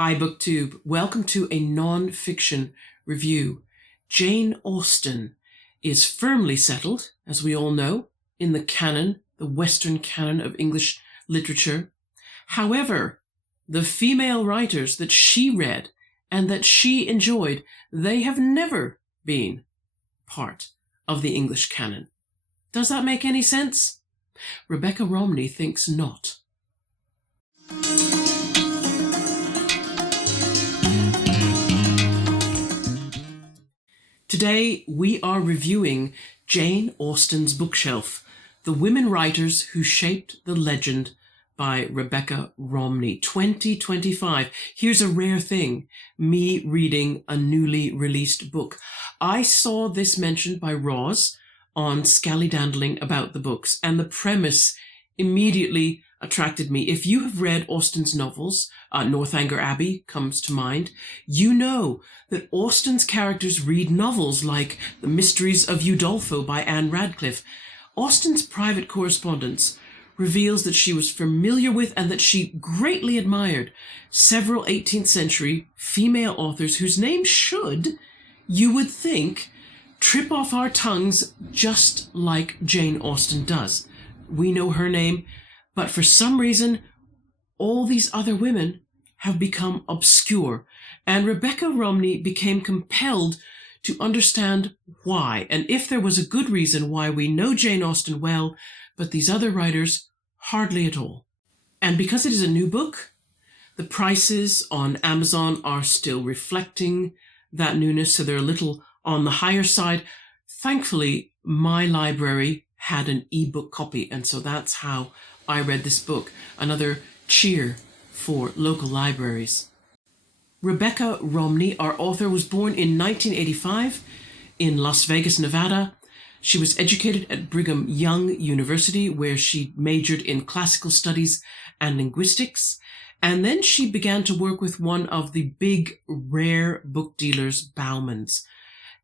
Hi BookTube, welcome to a non-fiction review. Jane Austen is firmly settled, as we all know, in the canon, the Western canon of English literature. However, the female writers that she read and that she enjoyed, they have never been part of the English canon. Does that make any sense? Rebecca Romney thinks not. Today, we are reviewing Jane Austen's bookshelf, The Women Writers Who Shaped the Legend by Rebecca Romney, 2025. Here's a rare thing, me reading a newly released book. I saw this mentioned by Roz on Scallydandling about the books, and the premise immediately attracted me. If you have read Austen's novels, Northanger Abbey comes to mind, you know that Austen's characters read novels like The Mysteries of Udolpho by Anne Radcliffe. Austen's private correspondence reveals that she was familiar with and that she greatly admired several 18th century female authors whose names should, you would think, trip off our tongues just like Jane Austen does. We know her name, but for some reason, all these other women have become obscure, and Rebecca Romney became compelled to understand why, and if there was a good reason why we know Jane Austen well, but these other writers hardly at all. And because it is a new book, the prices on Amazon are still reflecting that newness, so they're a little on the higher side. Thankfully, my library had an ebook copy, and so that's how I read this book. Another cheer for local libraries. Rebecca Romney, our author, was born in 1985 in Las Vegas, Nevada. She was educated at Brigham Young University, where she majored in classical studies and linguistics. And then she began to work with one of the big, rare book dealers, Bauman's.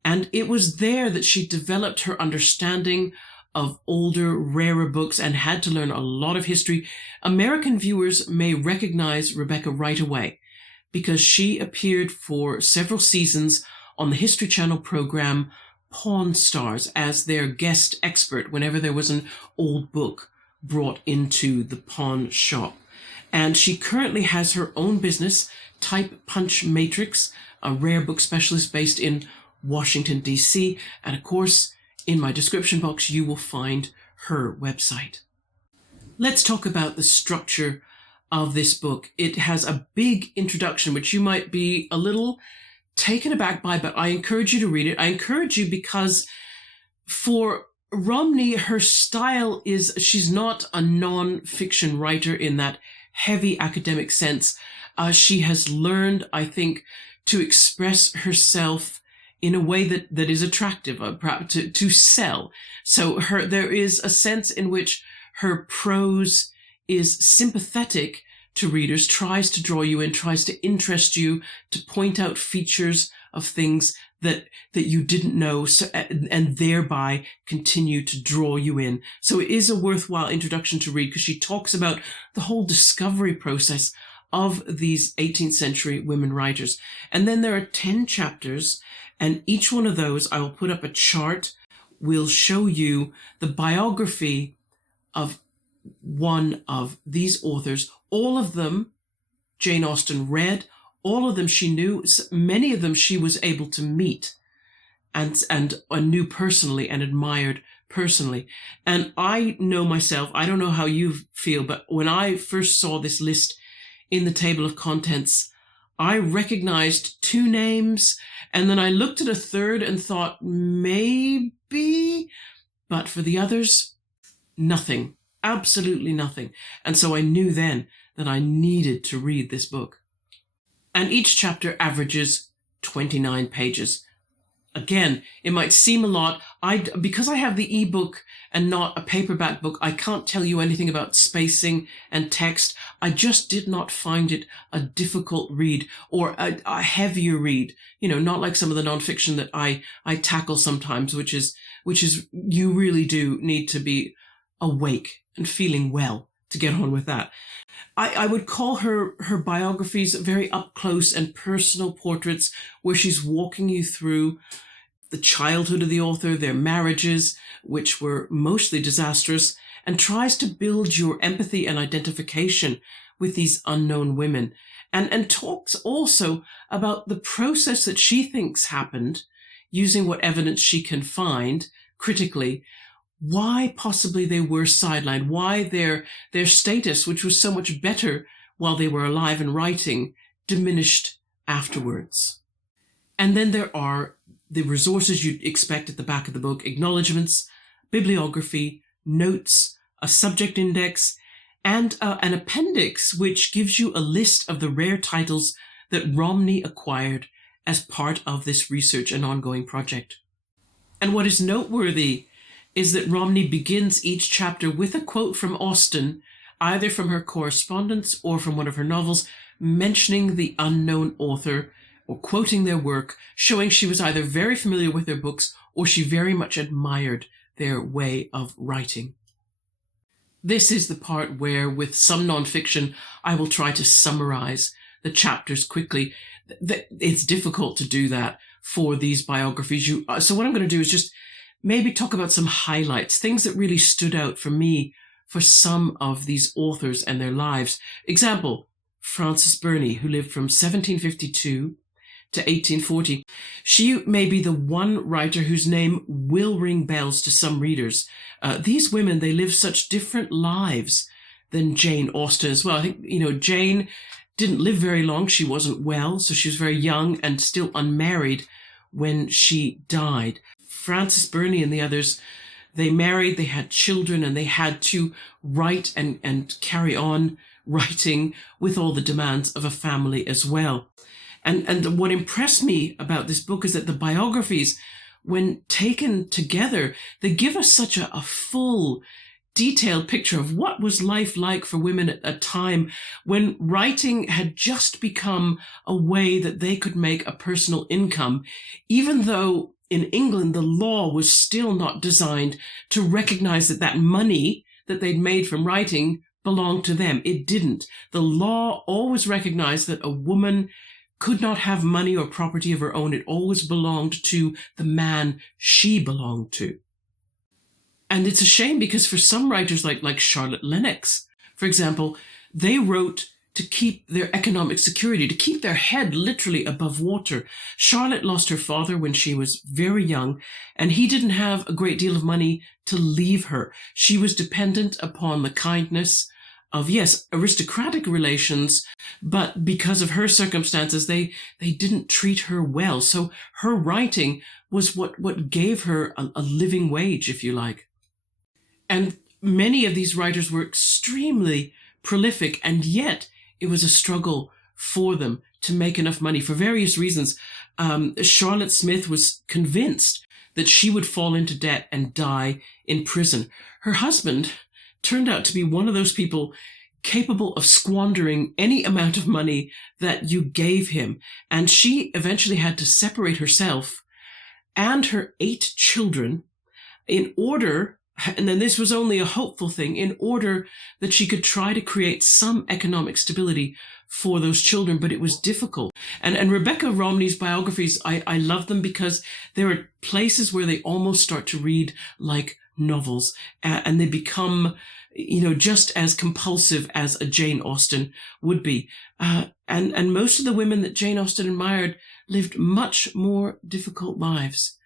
And it was there that she developed her understanding of older, rarer books and had to learn a lot of history. American viewers may recognize Rebecca right away because she appeared for several seasons on the History Channel program Pawn Stars as their guest expert whenever there was an old book brought into the pawn shop. And she currently has her own business, Type Punch Matrix, a rare book specialist based in Washington, D.C. And of course, in my description box, you will find her website. Let's talk about the structure of this book. It has a big introduction, which you might be a little taken aback by, but I encourage you to read it. I encourage you because for Romney, her style is, she's not a non-fiction writer in that heavy academic sense. She has learned, I think, to express herself in a way that is attractive, to sell. So there is a sense in which her prose is sympathetic to readers, tries to draw you in, tries to interest you, to point out features of things that you didn't know, so, and thereby continue to draw you in. So it is a worthwhile introduction to read because she talks about the whole discovery process of these 18th century women writers. And then there are 10 chapters, and each one of those, I will put up a chart, will show you the biography of one of these authors. All of them Jane Austen read, all of them she knew, many of them she was able to meet and knew personally and admired personally. And I know myself, I don't know how you feel, but when I first saw this list in the table of contents, I recognized 2 names, and then I looked at a third and thought, maybe, but for the others, nothing, absolutely nothing. And so I knew then that I needed to read this book. And each chapter averages 29 pages. Again, it might seem a lot. Because I have the ebook and not a paperback book, I can't tell you anything about spacing and text. I just did not find it a difficult read or a heavier read. You know, not like some of the nonfiction that I tackle sometimes, which is you really do need to be awake and feeling well to get on with that. I would call her biographies very up close and personal portraits where she's walking you through the childhood of the author, their marriages, which were mostly disastrous, and tries to build your empathy and identification with these unknown women. And talks also about the process that she thinks happened, using what evidence she can find critically, why possibly they were sidelined, why their status, which was so much better while they were alive and writing, diminished afterwards. And then there are the resources you'd expect at the back of the book: acknowledgements, bibliography, notes, a subject index, and an appendix which gives you a list of the rare titles that Romney acquired as part of this research and ongoing project. And what is noteworthy is that Romney begins each chapter with a quote from Austen, either from her correspondence or from one of her novels, mentioning the unknown author or quoting their work, showing she was either very familiar with their books or she very much admired their way of writing. This is the part where, with some nonfiction, I will try to summarize the chapters quickly. It's difficult to do that for these biographies. So what I'm going to do is just maybe talk about some highlights, things that really stood out for me for some of these authors and their lives. Example, Frances Burney, who lived from 1752 to 1840. She may be the one writer whose name will ring bells to some readers. These women, they live such different lives than Jane Austen as well. I think, Jane didn't live very long. She wasn't well, so she was very young and still unmarried when she died. Frances Burney and the others, they married, they had children, and they had to write and carry on writing with all the demands of a family as well. And what impressed me about this book is that the biographies, when taken together, they give us such a full, detailed picture of what was life like for women at a time when writing had just become a way that they could make a personal income, even though in England the law was still not designed to recognize that money that they'd made from writing belonged to them. It didn't. The law always recognized that a woman could not have money or property of her own. It always belonged to the man she belonged to. And it's a shame because for some writers like Charlotte Lennox, for example, they wrote to keep their economic security, to keep their head literally above water. Charlotte lost her father when she was very young, and he didn't have a great deal of money to leave her. She was dependent upon the kindness of, yes, aristocratic relations, but because of her circumstances, they didn't treat her well. So her writing was what gave her a living wage, if you like. And many of these writers were extremely prolific, and yet it was a struggle for them to make enough money for various reasons. Charlotte Smith was convinced that she would fall into debt and die in prison. Her husband turned out to be one of those people capable of squandering any amount of money that you gave him. And she eventually had to separate herself and her 8 children in order, and then this was only a hopeful thing, in order that she could try to create some economic stability for those children, but it was difficult. And Rebecca Romney's biographies, I love them because there are places where they almost start to read like novels, and they become, just as compulsive as a Jane Austen would be. And most of the women that Jane Austen admired lived much more difficult lives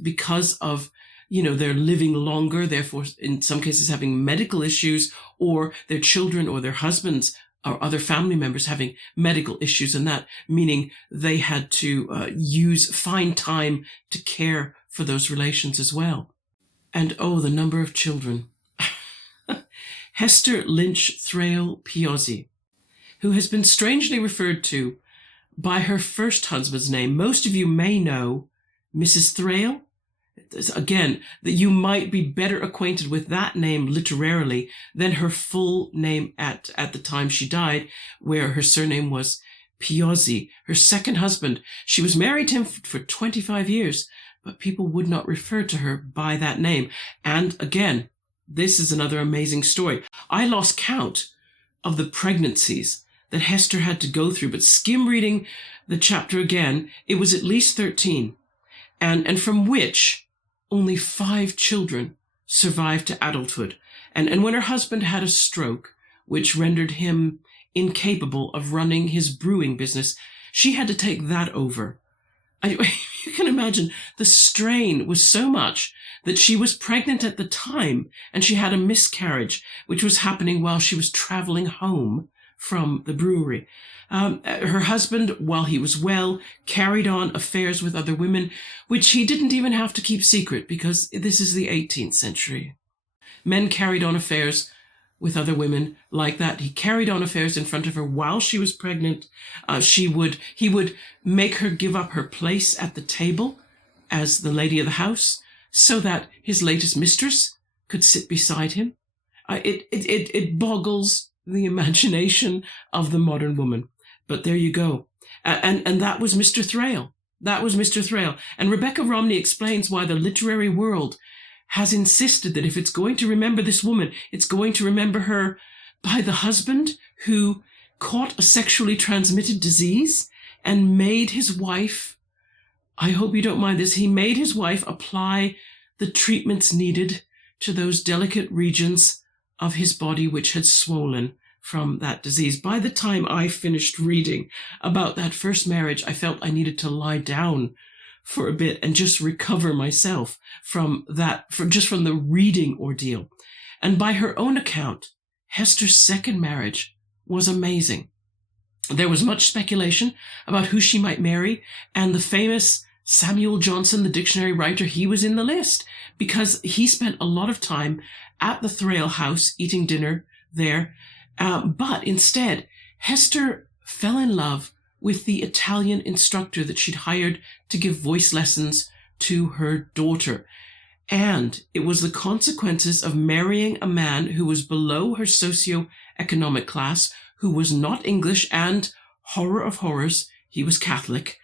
because of they're living longer, therefore in some cases having medical issues, or their children or their husbands or other family members having medical issues, and that meaning they had to find time to care for those relations as well. And the number of children. Hester Lynch Thrale Piozzi, who has been strangely referred to by her first husband's name. Most of you may know Mrs. Thrale. Again, that you might be better acquainted with that name literarily than her full name at the time she died, where her surname was Piozzi. Her second husband, she was married to him for 25 years, but people would not refer to her by that name. And again, this is another amazing story. I lost count of the pregnancies that Hester had to go through, but skim reading the chapter again, it was at least 13, and from which only 5 children survived to adulthood. And when her husband had a stroke, which rendered him incapable of running his brewing business, she had to take that over. You can imagine the strain was so much that she was pregnant at the time, and she had a miscarriage, which was happening while she was traveling home from the brewery. Her husband, while he was well, carried on affairs with other women, which he didn't even have to keep secret because this is the 18th century. Men carried on affairs with other women like that. He carried on affairs in front of her while she was pregnant. He would make her give up her place at the table as the lady of the house so that his latest mistress could sit beside him. It boggles the imagination of the modern woman. But there you go. And that was Mr. Thrale. That was Mr. Thrale. And Rebecca Romney explains why the literary world has insisted that if it's going to remember this woman, it's going to remember her by the husband who caught a sexually transmitted disease and made his wife, I hope you don't mind this, he made his wife apply the treatments needed to those delicate regions of his body which had swollen from that disease. By the time I finished reading about that first marriage, I felt I needed to lie down for a bit and just recover myself from the reading ordeal. And by her own account, Hester's second marriage was amazing. There was much speculation about who she might marry, and the famous Samuel Johnson, the dictionary writer, he was in the list because he spent a lot of time at the Thrale house eating dinner there. But instead, Hester fell in love with the Italian instructor that she'd hired to give voice lessons to her daughter. And it was the consequences of marrying a man who was below her socio-economic class, who was not English, and, horror of horrors, he was Catholic.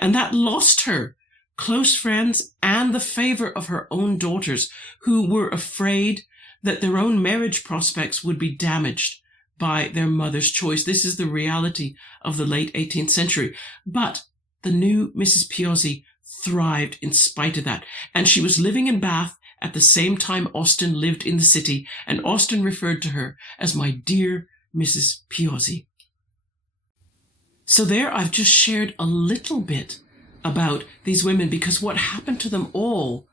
And that lost her close friends and the favor of her own daughters, who were afraid that their own marriage prospects would be damaged by their mother's choice. This is the reality of the late 18th century. But the new Mrs. Piozzi thrived in spite of that. And she was living in Bath at the same time Austen lived in the city, and Austen referred to her as my dear Mrs. Piozzi. So there I've just shared a little bit about these women, because what happened to them all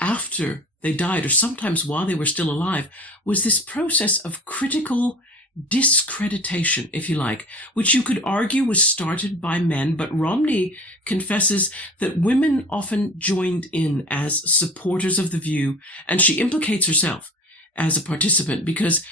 after they died, or sometimes while they were still alive, was this process of critical discreditation, if you like, which you could argue was started by men, but Romney confesses that women often joined in as supporters of the view, and she implicates herself as a participant because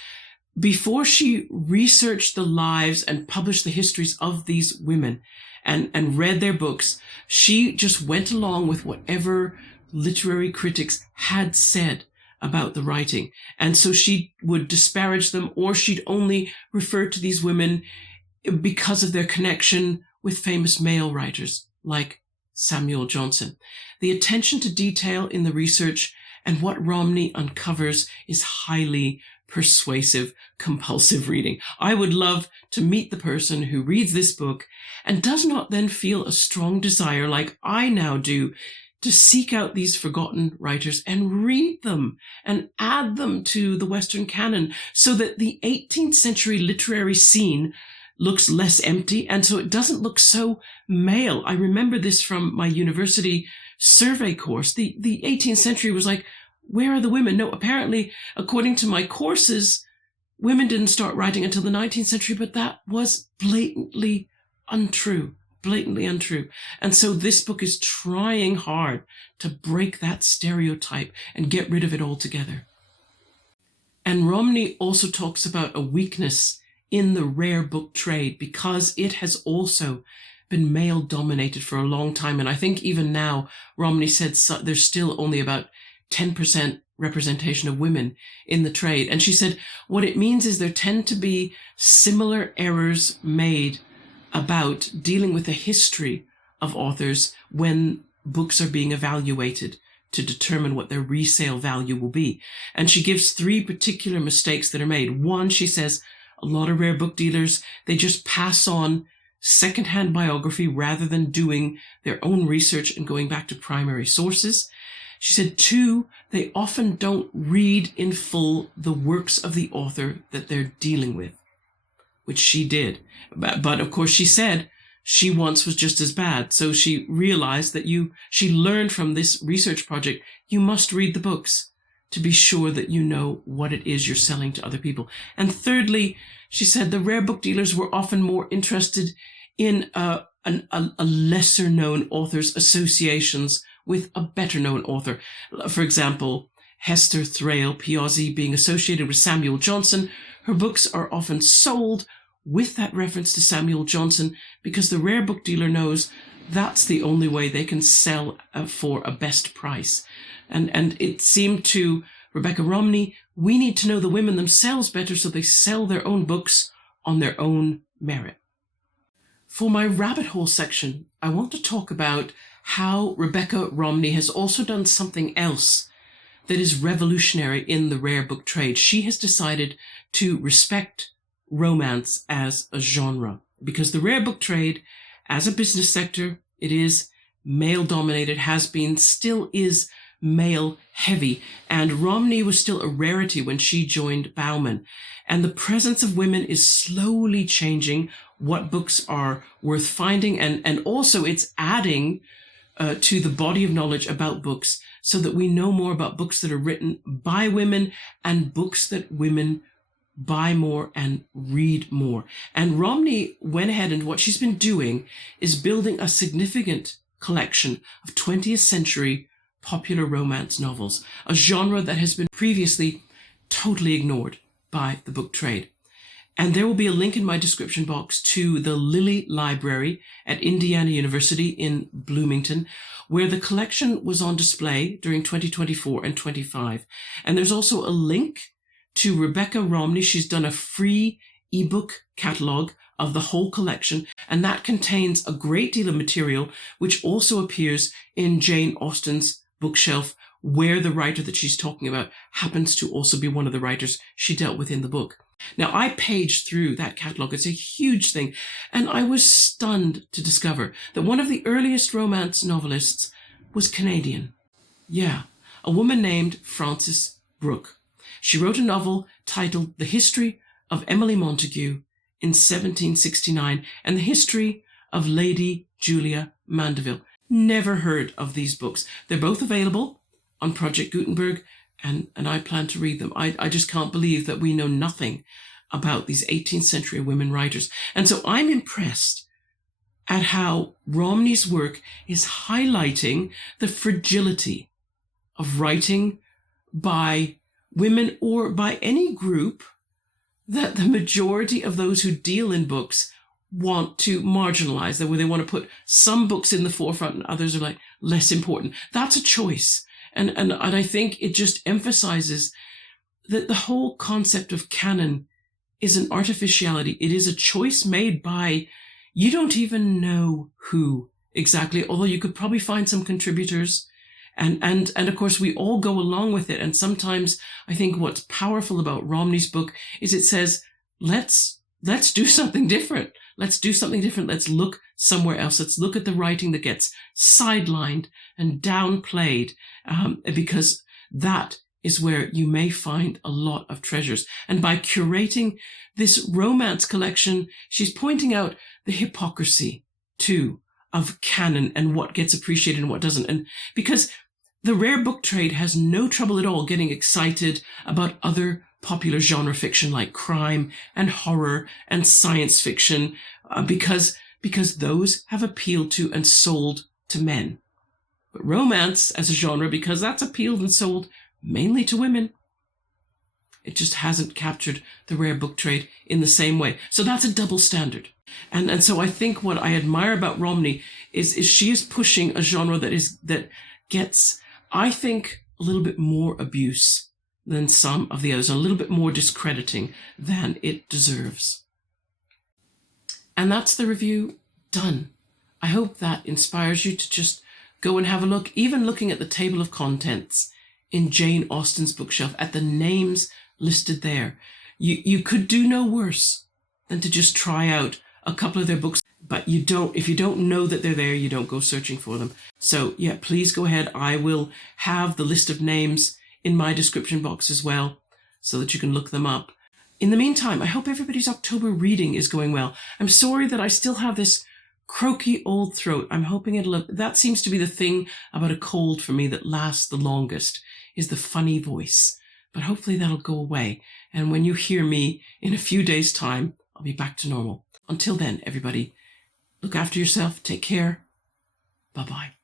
before she researched the lives and published the histories of these women and read their books, she just went along with whatever literary critics had said about the writing. And so she would disparage them, or she'd only refer to these women because of their connection with famous male writers like Samuel Johnson. The attention to detail in the research and what Romney uncovers is highly persuasive, compulsive reading. I would love to meet the person who reads this book and does not then feel a strong desire, like I now do, to seek out these forgotten writers and read them and add them to the Western canon so that the 18th century literary scene looks less empty, and so it doesn't look so male. I remember this from my university survey course. The 18th century was like, where are the women? No, apparently, according to my courses, women didn't start writing until the 19th century, but that was blatantly untrue. Blatantly untrue. And so this book is trying hard to break that stereotype and get rid of it altogether. And Romney also talks about a weakness in the rare book trade because it has also been male dominated for a long time. And I think even now, Romney said there's still only about 10% representation of women in the trade. And she said, what it means is there tend to be similar errors made about dealing with the history of authors when books are being evaluated to determine what their resale value will be. And she gives 3 particular mistakes that are made. One, she says, a lot of rare book dealers, they just pass on secondhand biography rather than doing their own research and going back to primary sources. She said, 2, they often don't read in full the works of the author that they're dealing with, which she did. But of course, she said she once was just as bad. So she realized that she learned from this research project, you must read the books to be sure that you know what it is you're selling to other people. And thirdly, she said the rare book dealers were often more interested in a lesser known author's associations with a better known author. For example, Hester Thrale Piozzi being associated with Samuel Johnson, her books are often sold with that reference to Samuel Johnson because the rare book dealer knows that's the only way they can sell for a best price. And it seemed to Rebecca Romney, we need to know the women themselves better so they sell their own books on their own merit. For my rabbit hole section, I want to talk about how Rebecca Romney has also done something else that is revolutionary in the rare book trade. She has decided to respect romance as a genre, because the rare book trade, as a business sector, it is male-dominated, has been, still is male-heavy, and Romney was still a rarity when she joined Bauman. And the presence of women is slowly changing what books are worth finding, and also it's adding to the body of knowledge about books so that we know more about books that are written by women and books that women buy more and read more. And Romney went ahead, and what she's been doing is building a significant collection of 20th century popular romance novels, a genre that has been previously totally ignored by the book trade. And there will be a link in my description box to the Lilley Library at Indiana University in Bloomington, where the collection was on display during 2024 and 25. And there's also a link to Rebecca Romney. She's done a free ebook catalog of the whole collection, and that contains a great deal of material which also appears in Jane Austen's bookshelf, where the writer that she's talking about happens to also be one of the writers she dealt with in the book. Now, I paged through that catalog. It's a huge thing, and I was stunned to discover that one of the earliest romance novelists was Canadian. Yeah, a woman named Frances Brooke. She wrote a novel titled The History of Emily Montagu in 1769 and The History of Lady Julia Mandeville. Never heard of these books. They're both available on Project Gutenberg, and I plan to read them. I just can't believe that we know nothing about these 18th century women writers. And so I'm impressed at how Romney's work is highlighting the fragility of writing by women or by any group that the majority of those who deal in books want to marginalize, that where they want to put some books in the forefront and others are like less important. That's a choice. And I think it just emphasizes that the whole concept of canon is an artificiality. It is a choice made by, you don't even know who exactly, although you could probably find some contributors. And of course, we all go along with it. And sometimes I think what's powerful about Romney's book is it says, let's do something different. Let's do something different. Let's look somewhere else. Let's look at the writing that gets sidelined and downplayed, because that is where you may find a lot of treasures. And by curating this romance collection, she's pointing out the hypocrisy, too, of canon and what gets appreciated and what doesn't. And because the rare book trade has no trouble at all getting excited about other popular genre fiction like crime and horror and science fiction, because those have appealed to and sold to men. But romance as a genre, because that's appealed and sold mainly to women, it just hasn't captured the rare book trade in the same way. So that's a double standard. And so I think what I admire about Romney is she is pushing a genre that gets, I think, a little bit more abuse than some of the others, a little bit more discrediting than it deserves. And that's the review done. I hope that inspires you to just go and have a look, even looking at the table of contents in Jane Austen's bookshelf, at the names listed there. You could do no worse than to just try out a couple of their books, but if you don't know that they're there, you don't go searching for them. So yeah, please go ahead. I will have the list of names in my description box as well, so that you can look them up. In the meantime, I hope everybody's October reading is going well. I'm sorry that I still have this croaky old throat. I'm hoping that seems to be the thing about a cold for me that lasts the longest, is the funny voice. But hopefully that'll go away. And when you hear me in a few days' time, I'll be back to normal. Until then, everybody, look after yourself. Take care. Bye-bye.